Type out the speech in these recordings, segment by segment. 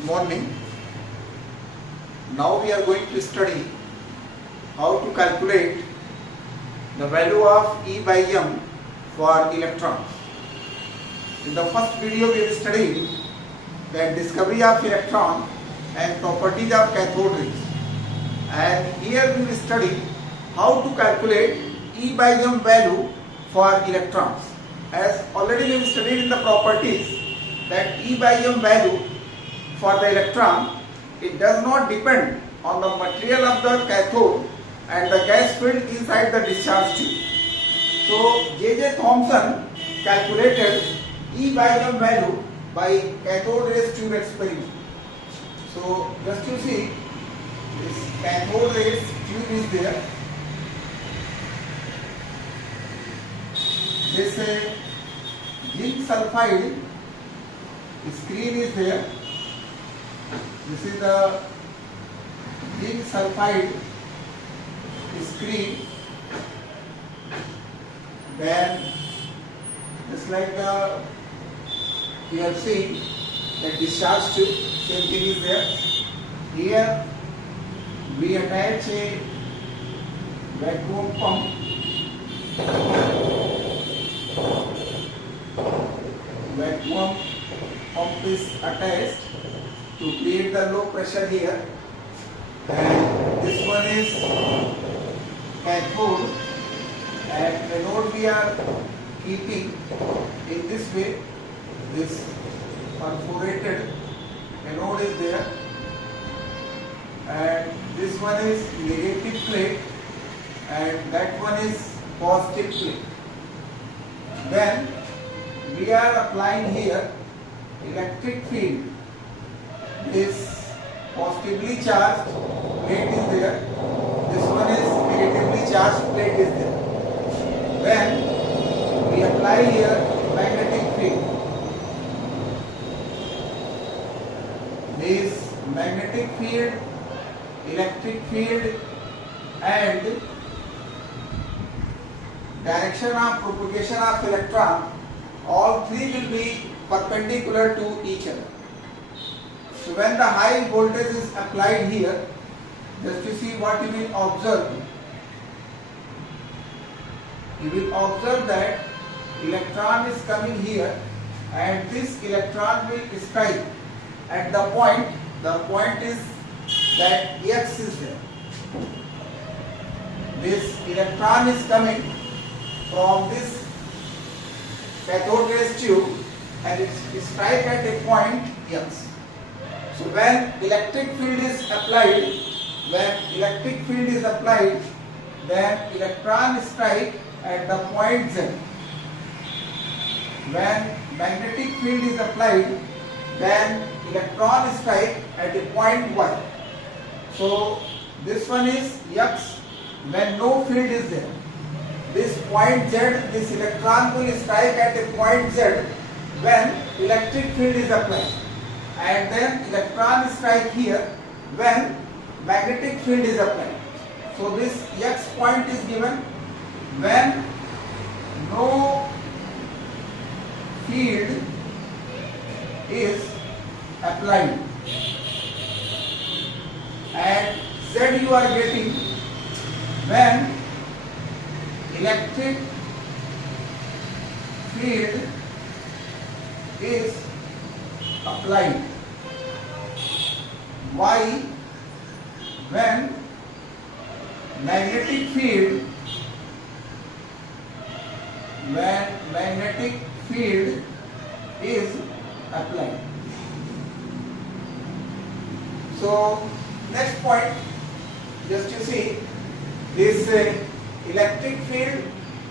Good morning. Now we are going to study how to calculate the value of E by M for electrons. In the first video we have studied the discovery of electron and properties of cathode rays, and here we will study how to calculate E by M value for electrons. As already we have studied in the properties that E by M value for the electron, it does not depend on the material of the cathode and the gas field inside the discharge tube. So J.J. Thomson calculated E by M value by cathode rays tube experiment. So just you see, this cathode rays tube is there. This zinc sulfide screen is there. This is the zinc sulfide screen. Then just like we have seen the discharge tube, same thing is there. Here we attach a vacuum pump. Vacuum pump is attached to create the low pressure here, and this one is cathode, and anode we are keeping in this way. This perforated anode is there, and this one is negative plate and that one is positive plate. Then we are applying here electric field. This positively charged plate is there. This one is negatively charged plate is there. Then we apply here magnetic field. This magnetic field, electric field, and direction of propagation of electron, all three will be perpendicular to each other. So when the high voltage is applied here, just to see what you will observe. You will observe that electron is coming here, and this electron will strike at the point is that X is there. This electron is coming from this cathode rays tube and it strike at a point X. So when electric field is applied, then electron strike at the point Z. When magnetic field is applied, then electron strike at a point Y. So this one is X when no field is there. This point Z, this electron will strike at a point Z when electric field is applied, and then electron strike here when magnetic field is applied. So this X point is given when no field is applied, and Z you are getting when electric field is applied. Y when magnetic field is applied. So next point, just you see this electric field,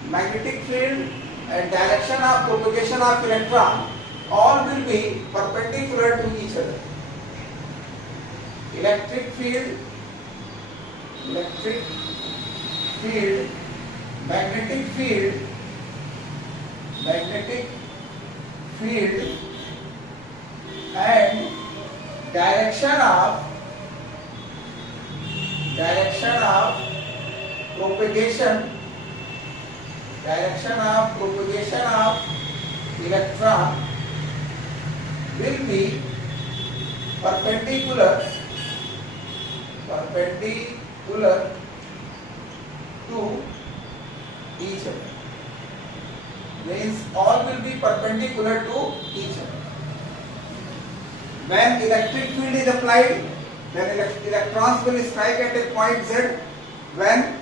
magnetic field, and direction of propagation of electron, all will be perpendicular to each other. Electric field, magnetic field, and direction of propagation of electron will be perpendicular to each other. Means all will be perpendicular to each other. When electric field is applied, then electrons will strike at a point Z. When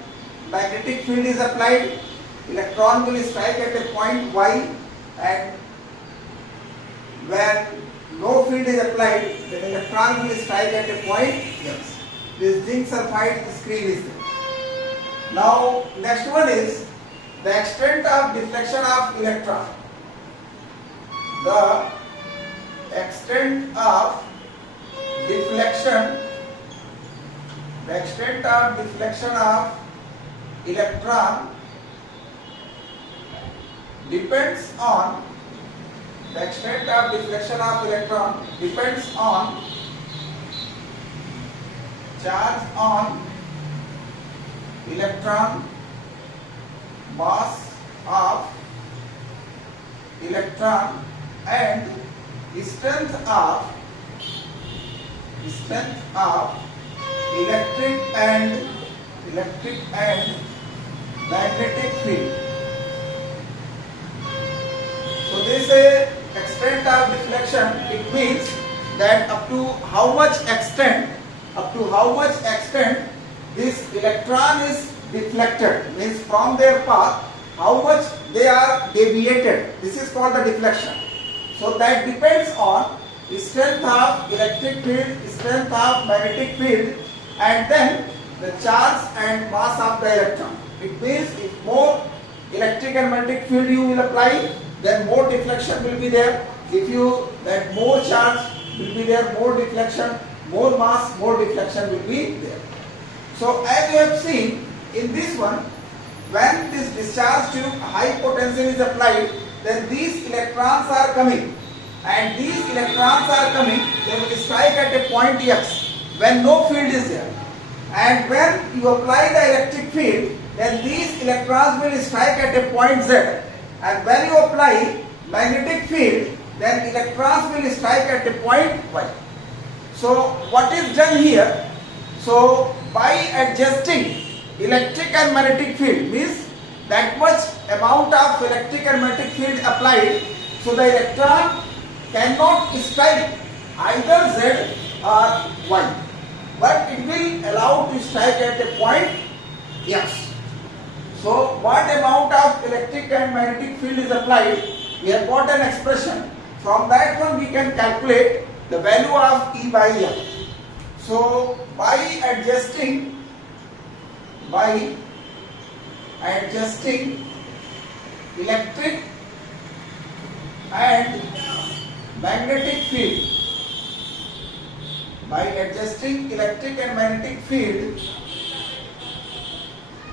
magnetic field is applied, electron will strike at a point Y, and when no field is applied, then electron will strike at a point X. This zinc sulfide screen is there. Now next one is the extent of deflection of electron. The extent of deflection of electron depends on charge on electron, mass of electron, and strength of electric and magnetic field. So this extent of deflection, it means that up to how much extent this electron is deflected, means from their path how much they are deviated. This is called the deflection. So that depends on the strength of electric field, strength of magnetic field, and then the charge and mass of the electron. It means if more electric and magnetic field you will apply, then more deflection will be there. If you that more charge will be there, more deflection, more mass, more deflection will be there. So as you have seen in this one, when this discharge tube high potential is applied, then these electrons are coming, and these electrons are coming, they will strike at a point X when no field is there. And when you apply the electric field, then these electrons will strike at a point Z. And when you apply magnetic field, then electrons will strike at a point Y. So what is done here? So by adjusting electric and magnetic field, means that much amount of electric and magnetic field applied, so the electron cannot strike either Z or Y, but it will allow to strike at a point X. So what amount of electric and magnetic field is applied, we have got an expression. From that one we can calculate the value of E by M. So by adjusting electric and magnetic field,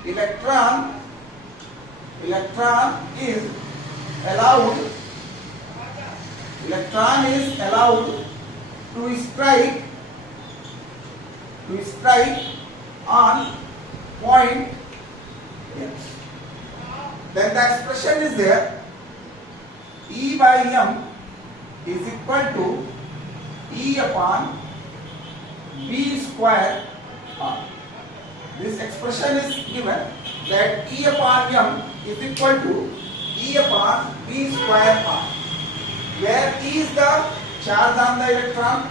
electron is allowed to strike on point X. Then the expression is there, E by M is equal to E upon B square R. This expression is given that E upon M is equal to E upon B square R, where E is the charge on the electron,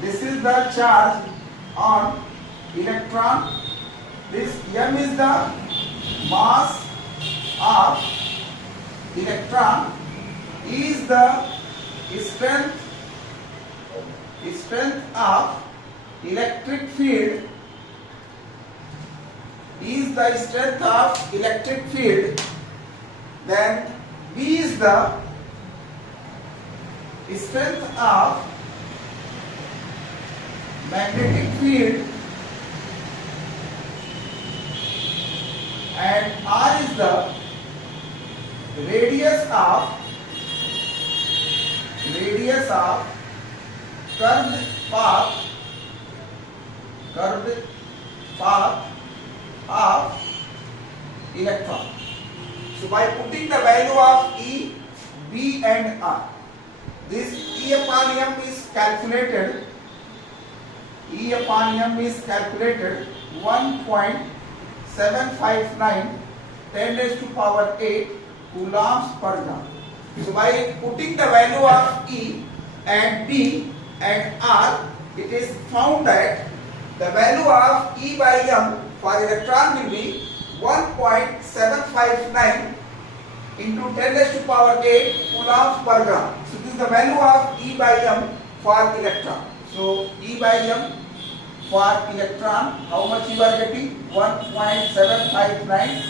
this is the charge on electron, this M is the mass of electron, E is the strength of electric field, then B is the strength of magnetic field, and R is the radius of curved path of electron. So by putting the value of E, B and R, this E upon M is calculated E upon m is calculated 1.759 10 raised to power 8 coulombs per gram. So by putting the value of E and B and R, it is found that the value of E by m for electron will be 1.759 into 10 raised to power 8 coulombs per gram. So this is the value of E by m for electron. So E by m for electron, how much you are getting? 1.759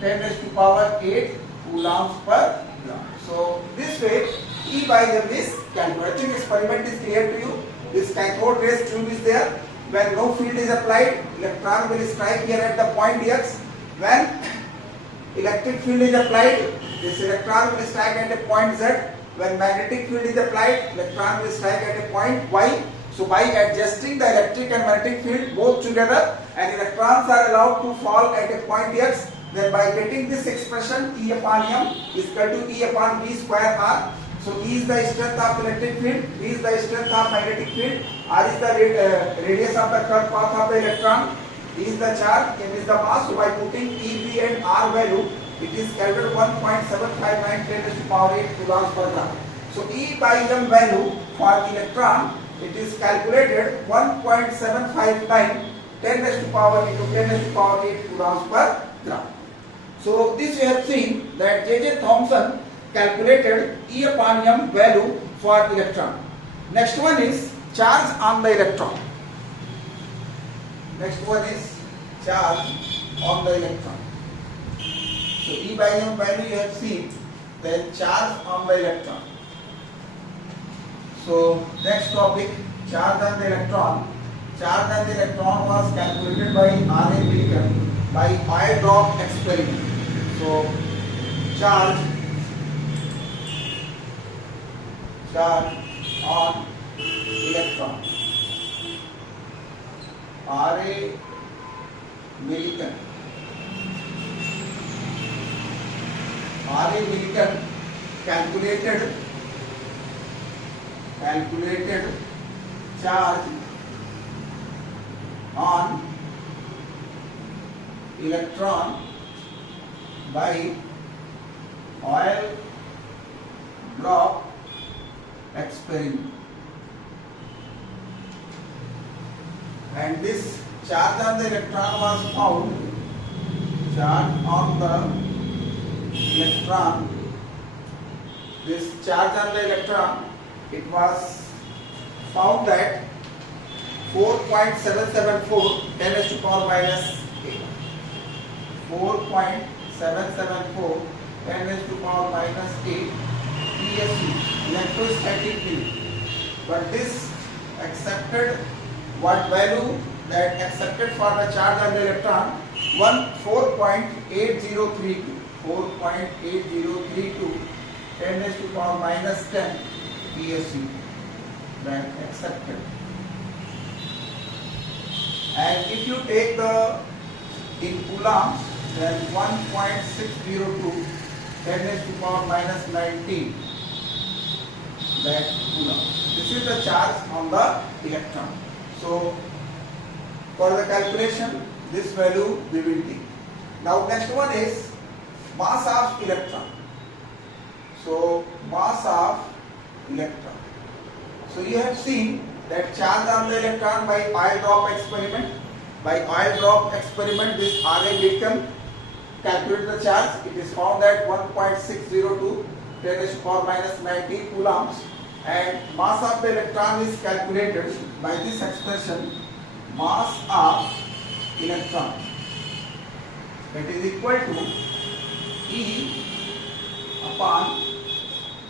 10 raised to power 8 coulombs per gram. So this way E by m is calculated. Experiment is clear to you. This cathode rays tube is there. When no field is applied, electron will strike here at the point X. When electric field is applied, this electron will strike at a point Z. When magnetic field is applied, electron will strike at a point Y. So by adjusting the electric and magnetic field both together, and electrons are allowed to fall at a point X, then by getting this expression E upon m is equal to E upon V square R. So E is the strength of electric field, V is the strength of magnetic field, R is the radius of the curved path of the electron, E is the charge, M is the mass. So by putting E, V and R value, it is calculated 1.759 10 raised to power 8 coulombs per gram. So E by m value for electron, it is calculated 1.759 10 raised to power into 10 raised to power 8 coulombs per gram. So this we have seen that J.J. Thomson calculated E upon m value for electron. Next one is charge on the electron. Next one is charge on the electron. So E by m value you have seen, then charge on the electron. So next topic, charge on the electron. Charge on the electron was calculated by R.A. Millikan by eye drop experiment. So charge on electron. R.A. Millikan. R.A. Millikan calculated charge on electron by oil drop experiment, and this charge on the electron was found. Charge on the electron, this charge on the electron, it was found that 4.774 10 raised to power minus 8. 4.774 10 raised to power minus 8 ESU, electrostatic field. But this accepted what value? That accepted for the charge on the electron 4.8032. 4.8032 10 raised to power minus 10 ESU, that accepted. And if you take the in coulombs, then 1.602 10 raised to power minus 19, that coulomb. This is the charge on the electron. So for the calculation, this value we will take. Now next one is mass of electron. So mass of electron. So you have seen that charge on the electron by oil drop experiment. By oil drop experiment, this R.A. Millikan calculated the charge. It is found at 1.602 10 raised to power minus 19 coulombs, and mass of the electron is calculated by this expression, mass of electron, that is equal to E upon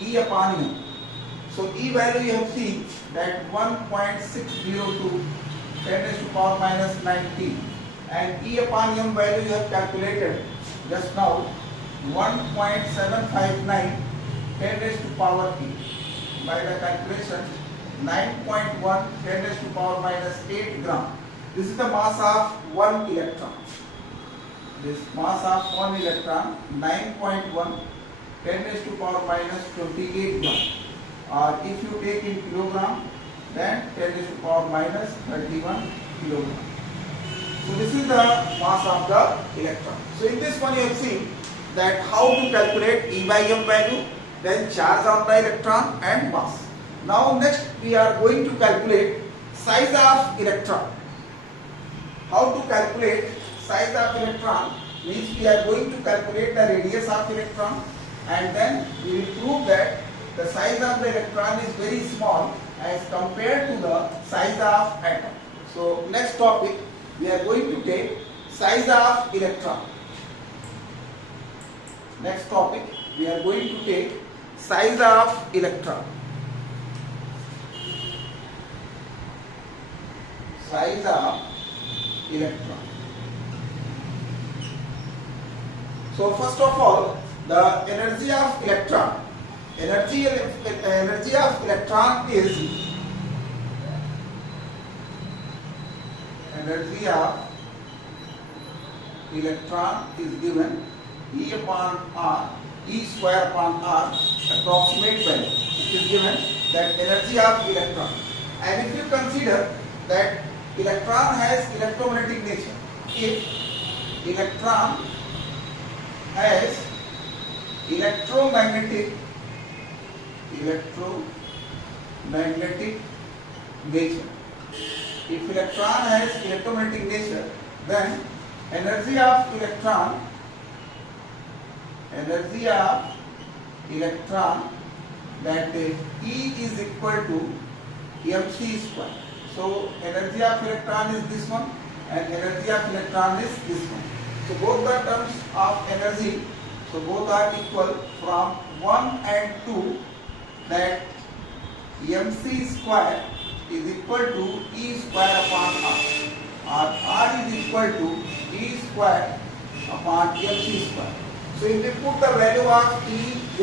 m. So E value you have seen that 1.602 10 raised to power minus 19, and E upon m value you have calculated just now 1.759 10 raised to power 8. By the calculation 9.1 10 raised to power minus 8 gram. This is the mass of one electron. This mass of one electron 9.1 10 raised to power minus 28 gram. Or if you take in kilogram, then 10 raised to power minus 31 kilogram. So this is the mass of the electron. So in this one you have seen that how to calculate E by M value, then charge of the electron and mass. Now next we are going to calculate size of electron. How to calculate size of electron means we are going to calculate the radius of electron, and then we will prove that the size of the electron is very small as compared to the size of atom. So next topic we are going to take size of electron. Next topic we are going to take size of electron. Size of electron. So first of all, the energy of electron. Energy of electron is given E upon R, E square upon R, approximate value. It is given that energy of electron. And if you consider that electron has electromagnetic nature, if electron has electromagnetic nature, if electron has electromagnetic nature, then energy of electron that E is equal to mc square. So energy of electron is this one and energy of electron is this one. So both the terms of energy, so both are equal from 1 and 2, that mc square is equal to E square upon R, or R is equal to E square upon mc square. So if we put the value of E,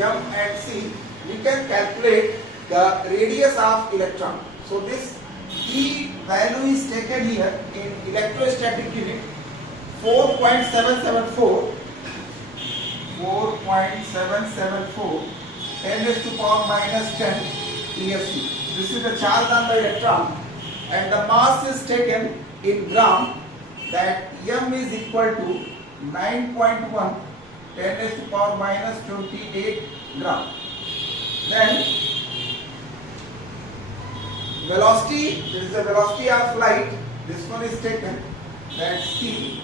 M and C, we can calculate the radius of electron. So this E value is taken here in electrostatic unit 4.774 10 raised to power minus 10 ESC. This is the charge on the electron, and the mass is taken in gram, that M is equal to 9.1 10 raised to power minus 28 gram. Then velocity, this is the velocity of light, this one is taken, that C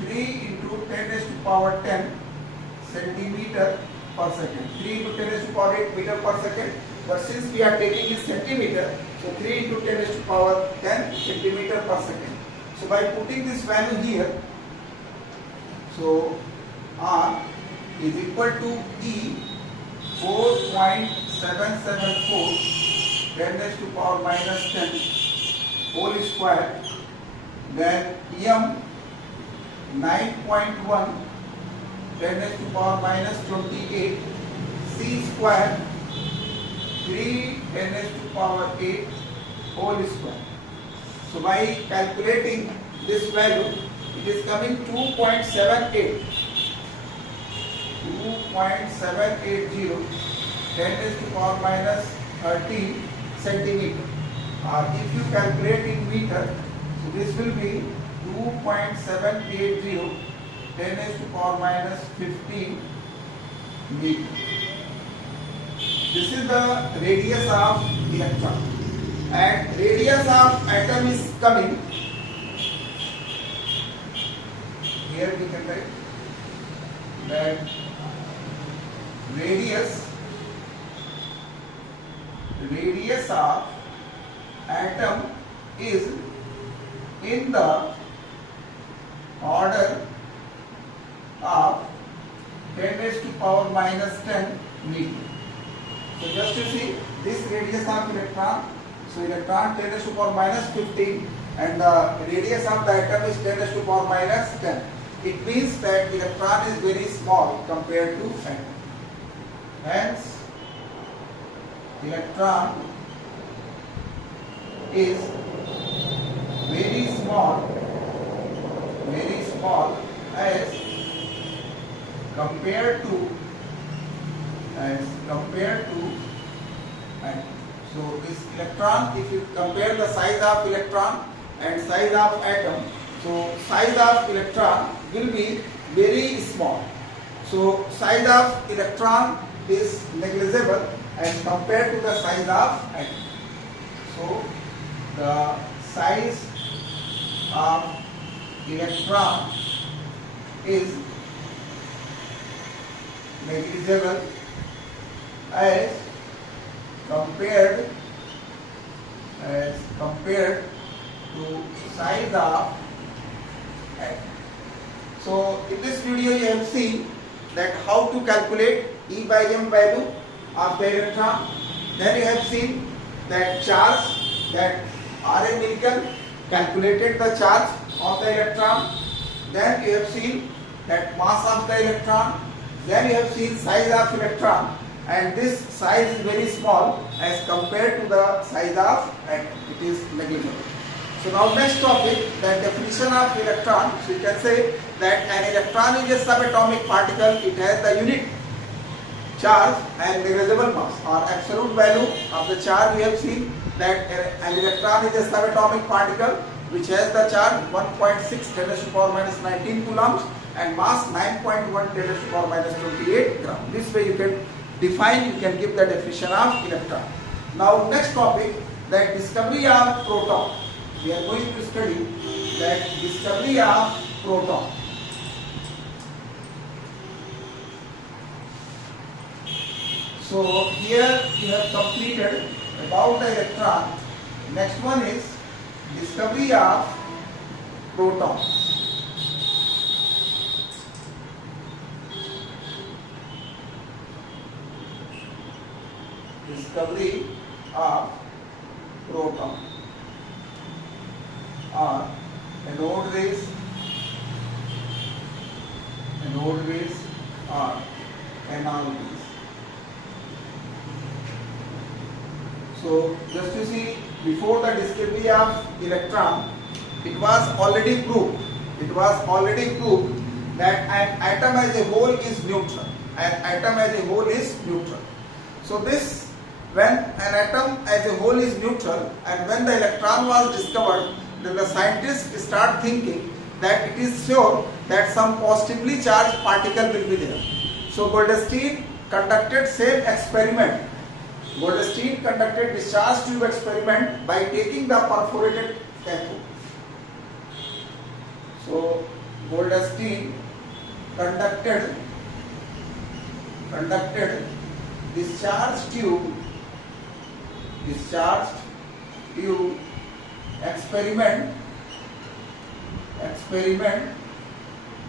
3 into 10 raised to power 10 centimeter per second. 3 into 10 raised to power 8 meter per second, but since we are taking in centimeter, so 3 into 10 raised to power 10 centimeter per second. So by putting this value here, so R is equal to E 4.774 10 raised to power minus 10 whole square, then M 9.1 10 raised to power minus 28, C square 3 10 raised to power 8 whole square. So by calculating this value, it is coming 2.780 10 raised to power minus 13 centimeter. If you calculate in meter, so this will be 2.780 10 raised to power minus 15 meter. This is the radius of electron, and radius of atom is coming. Here we can write that radius of atom is in the order of 10 raised to power minus 10 meter. So just to see this radius of electron, so electron 10 raised to power minus 15 and the radius of the atom is 10 raised to power minus 10. It means that electron is very small compared to atom. Hence, electron is very small as compared to atom. So this electron, if you compare the size of electron and size of atom, so size of electron will be very small. So size of electron is negligible as compared to the size of atom. So the size of electron is negligible as compared to size of atom. So in this video you have seen that how to calculate E by m value of the electron. Then you have seen that charge, that R.A. Millikan calculated the charge of the electron. Then you have seen that mass of the electron. Then you have seen size of electron, and this size is very small as compared to the size of atom. It is negligible. So now next topic, the definition of electron. So you can say that an electron is a subatomic particle. It has the unit charge and negligible mass or absolute value of the charge. We have seen that an electron is a subatomic particle which has the charge 1.6 10 to the power minus 19 coulombs and mass 9.1 10 to the power minus 28 gram. This way you can define, you can give the definition of electron. Now next topic, that discovery of proton. We are going to study that discovery of proton. So here you have completed about the electron. Next one is discovery of proton. Discovery of proton or anode rays or anode rays. So just to see, before the discovery of electron, it was already proved that an atom as a whole is neutral. So this, when an atom as a whole is neutral, and when the electron was discovered, then the scientists start thinking that it is sure that some positively charged particle will be there. So Goldstein conducted same experiment. Goldstein conducted discharge tube experiment by taking the perforated cathode. So Goldstein conducted discharge tube experiment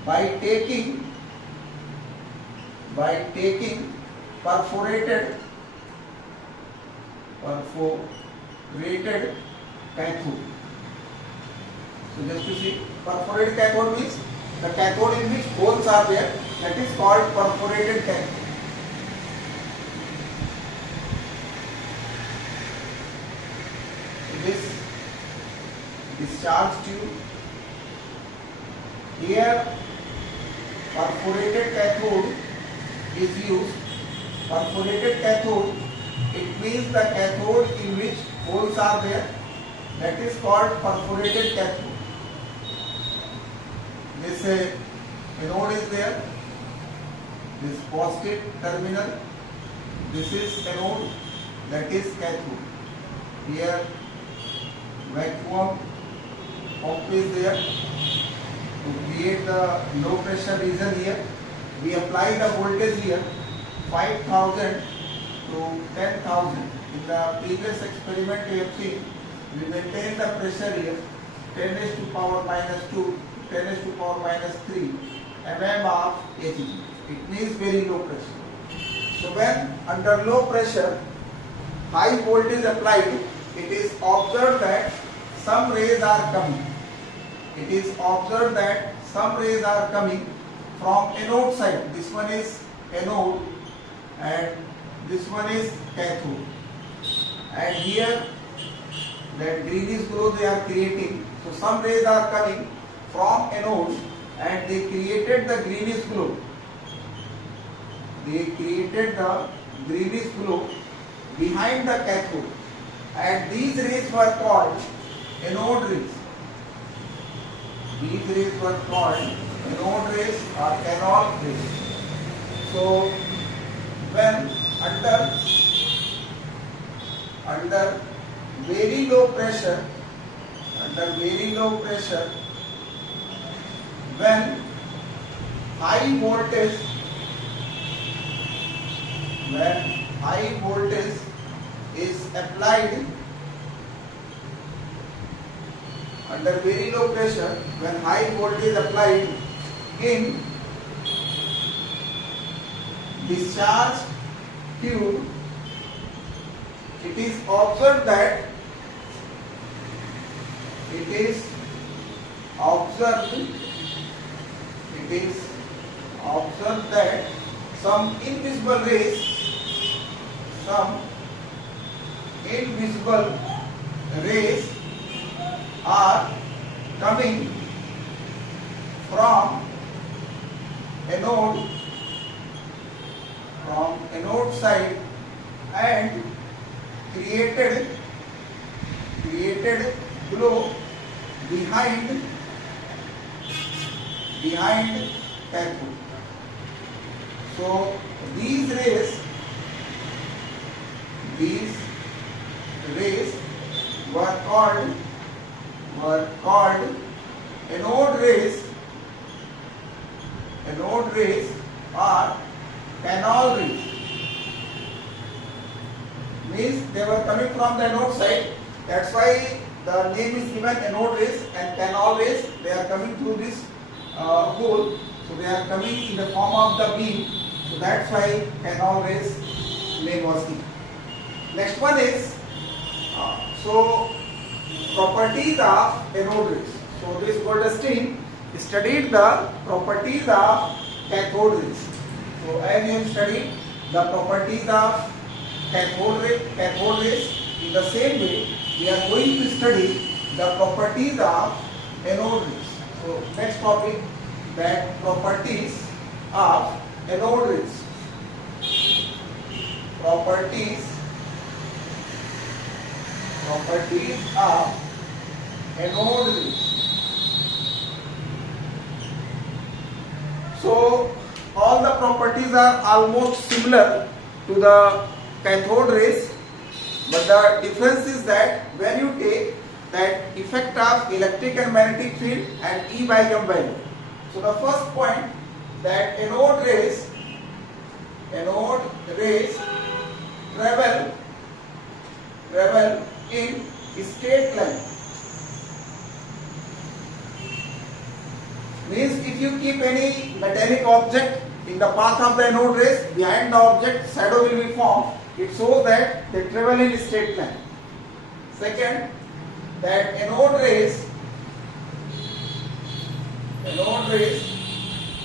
by taking perforated cathode. So just to see, perforated cathode means the cathode in which holes are there, that is called perforated cathode. So this discharge tube, here perforated cathode is used. Perforated cathode, it means the cathode in which holes are there, that is called perforated cathode. This anode is there, this positive terminal, this is anode, that is cathode. Here vacuum pump is there to create the low pressure region. Here we apply the voltage here 5000 to 10,000. In the previous experiment we have seen, we maintain the pressure here 10 raised to power minus 2, 10 raised to power minus 3 mm of Hg. It means very low pressure. So when under low pressure, high voltage applied, it is observed that some rays are coming. From anode side. This one is anode and this one is cathode. And here that greenish glow they are creating. So some rays are coming from anode and they created the greenish glow. Behind the cathode. and these rays were called anode rays. These rays were called anode rays or canal rays. So when under very low pressure, when high voltage is applied, under very low pressure, when high voltage applied in discharge tube, it is observed that some invisible rays are coming from anode side and created glow behind cathode. So these rays were called anode rays or canal rays. Means they were coming from the anode side. That's why the name is given anode rays, and canal rays, they are coming through this hole. So they are coming in the form of the beam. So that's why canal rays name was given. Next one is properties of anode rays. So this Goldstein studied the properties of cathode rays. So as you have studied the properties of cathode rays, in the same way we are going to study the properties of anode rays. So next topic, that properties of anode rays. Properties of anode rays. So all the properties are almost similar to the cathode rays, but the difference is that when you take that effect of electric and magnetic field and E by M value. So the first point, that anode rays travel in straight line. Means if you keep any metallic object in the path of the anode rays, behind the object shadow will be formed. It shows that they travel in straight line. Second, that anode rays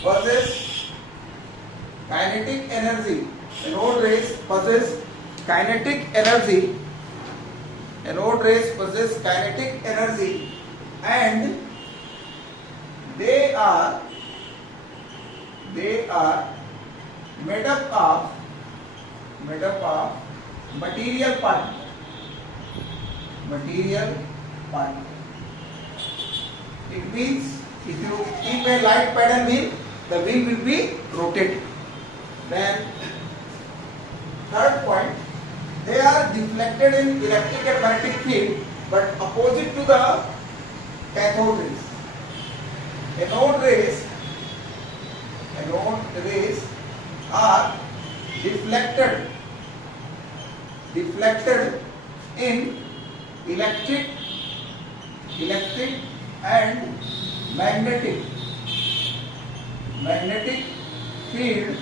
possess kinetic energy. Anode rays possess kinetic energy. Anode rays possess kinetic energy, and they are made up of material particles. It means if you keep a light pattern wheel, the wheel will be rotated. Then third point, they are deflected in electric and magnetic field, but opposite to the cathode rays. Anode rays are deflected in electric and magnetic field,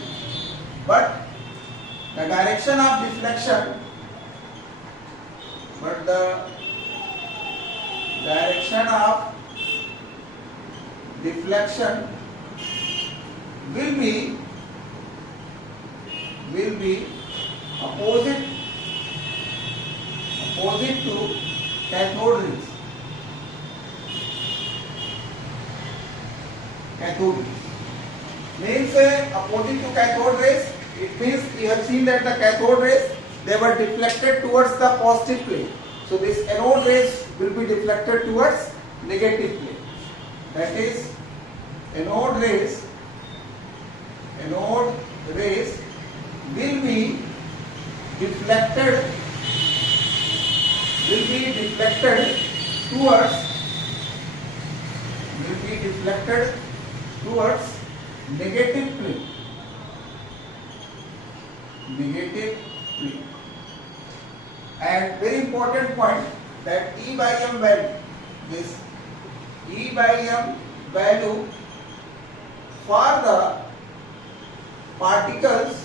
but the direction of deflection will be opposite to cathode rays. Means opposite to cathode rays, it means you have seen that the cathode rays, they were deflected towards the positive plane. So this anode rays will be deflected towards negative plane. That is, anode rays will be deflected towards negative plane. And very important point, that E by m value, this E by m value for the particles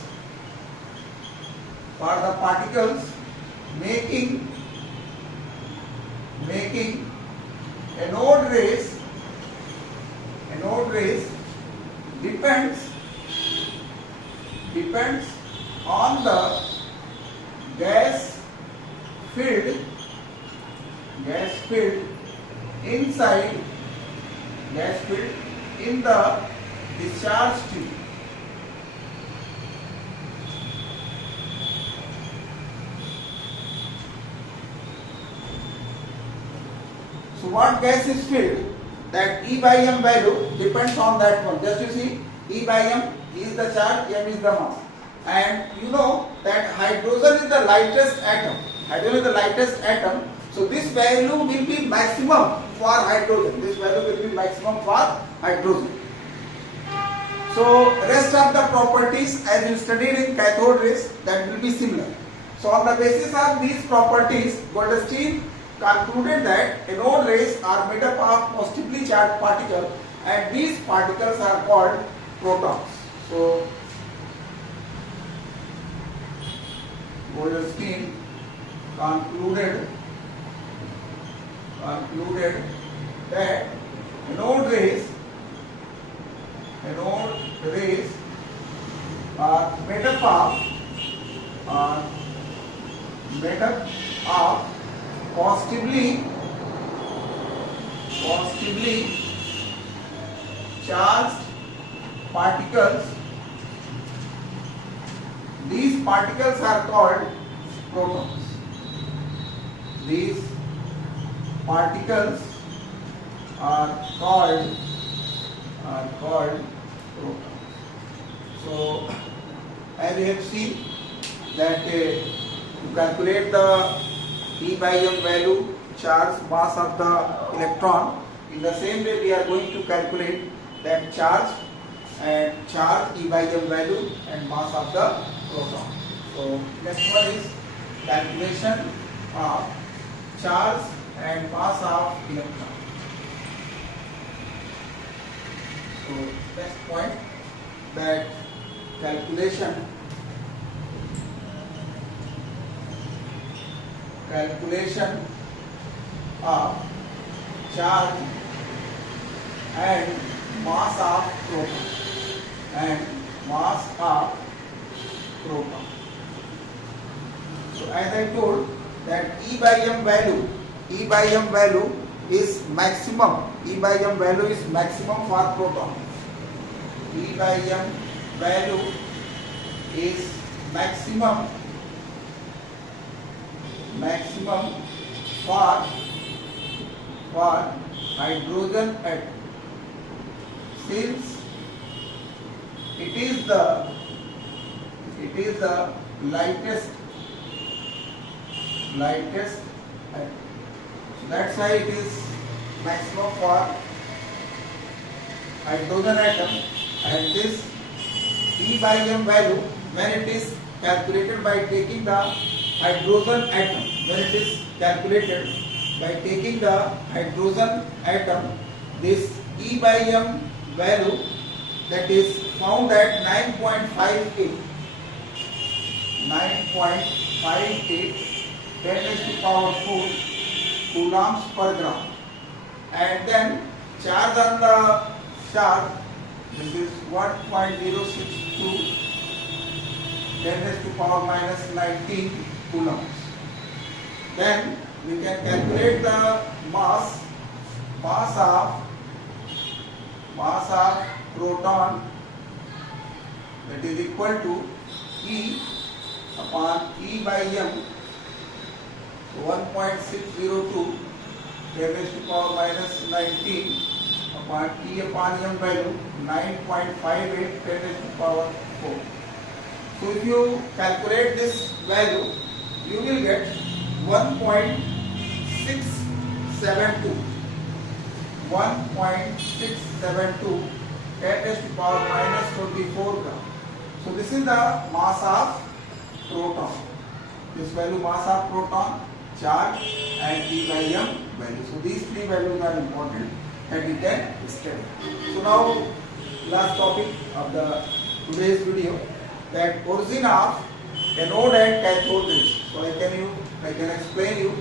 making anode rays depends on the gas filled in the discharge tube. So what gas is filled, that E by m value depends on that one. Just you see, E by m is the charge, m is the mass. And you know that hydrogen is the lightest atom. So this value will be maximum for hydrogen. So rest of the properties as you studied in cathode rays, that will be similar. So on the basis of these properties, Goldstein concluded that anode rays are made up of positively charged particles, and these particles are called protons. So Goldstein concluded that anode rays are made up of positively charged particles. These particles are called protons. These particles are called protons. So as you have seen that to calculate the E by m value, charge, mass of the electron, in the same way we are going to calculate that charge E by m value and mass of the proton. So next one is calculation of charge and mass of electron. So next point, that calculation of charge and mass of proton. So as I told that E by m value is maximum. E by m value is maximum for proton. E by m value is maximum for hydrogen atom, since it is the lightest atom. So that's why it is maximum for hydrogen atom, and this E by m value, when it is calculated by taking the hydrogen atom, this E by m value, that is found at 9.58 10⁻⁴ coulombs per gram, and then charge on the charge, this is 1.062 10⁻⁻19 coulombs. Then we can calculate the mass of proton, that is equal to E upon E by m So 1.602 10 raised to power minus 19 upon E upon M value 9.58 10 raised to power 4. So if you calculate this value, you will get 1.672. 1.672 10 raised to power minus 24 gram. So this is the mass of proton. This value mass of proton, charge and E by M value. So these three values are important that we can study. So now last topic of the today's video, that origin of anode and cathode rays. So I can explain you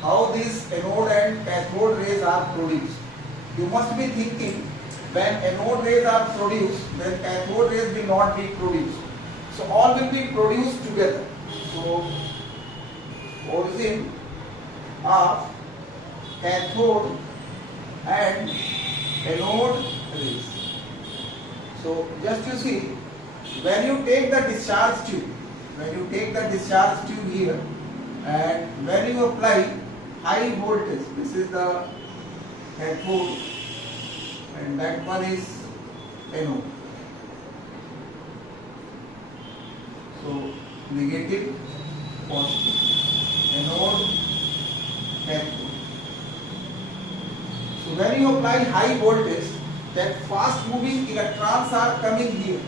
how these anode and cathode rays are produced. You must be thinking, when anode rays are produced, then cathode rays will not be produced. So all will be produced together. So origin of cathode and anode rays. So just you see, when you take the discharge tube, here, and when you apply high voltage, this is the cathode and that one is anode. So negative, positive, anode, cathode. So when you apply high voltage, that fast moving electrons are coming here.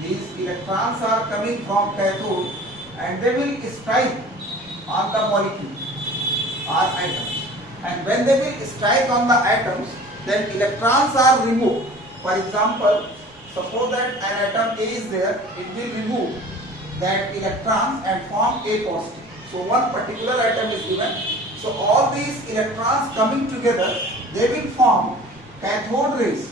These electrons are coming from cathode and they will strike on the molecule or atoms. And when they will strike on the atoms, then electrons are removed. For example, suppose that an atom A is there, it will remove that electrons and form A positive. So one particular atom is given. So all these electrons coming together, they will form cathode rays.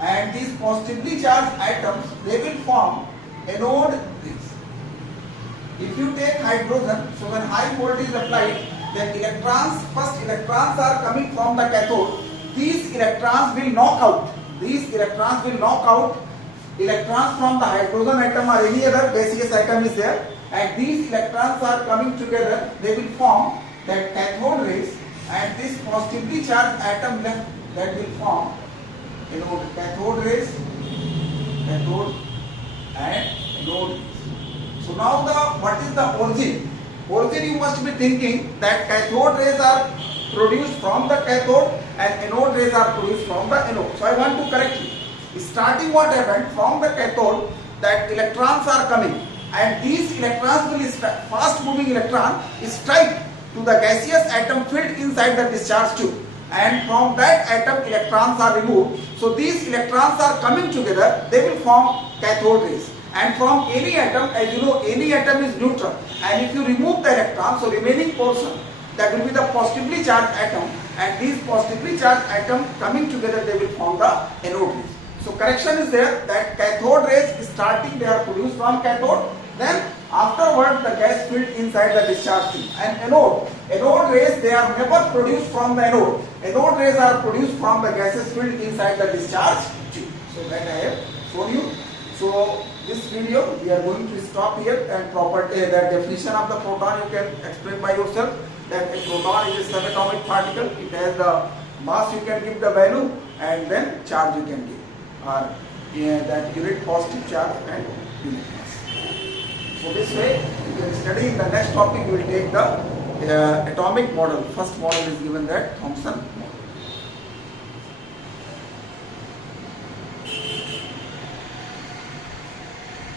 And these positively charged atoms, they will form anode rays. If you take hydrogen, so when high voltage is applied, then first electrons are coming from the cathode. These electrons will knock out. Electrons from the hydrogen atom or any other gaseous atom is there, and these electrons are coming together. They will form that cathode rays, and this positively charged atom left, that will form cathode rays, cathode and anode. So now what is the origin? Origin, you must be thinking that cathode rays are produced from the cathode and anode rays are produced from the anode. So I want to correct you. Starting what happened from the cathode, that electrons are coming and these electrons will fast moving electron strike to the gaseous atom filled inside the discharge tube, and from that atom electrons are removed. So these electrons are coming together, they will form cathode rays. And from any atom, as you know, any atom is neutral, and if you remove the electron, so remaining portion, that will be the positively charged atom, and these positively charged atoms coming together, they will form the anode rays. So correction is there, that cathode rays starting they are produced from cathode, then afterward the gas filled inside the discharge tube. And anode rays, they are never produced from the anode. Anode rays are produced from the gases filled inside the discharge tube. So that I have shown you. So this video we are going to stop here, and property, the definition of the proton you can explain by yourself, that a proton is a subatomic particle. It has the mass, you can give the value, and then charge you can give, or that unit positive charge and unit mass. So this way you can study. In the next topic we will take the atomic model. First model is given, that Thomson model.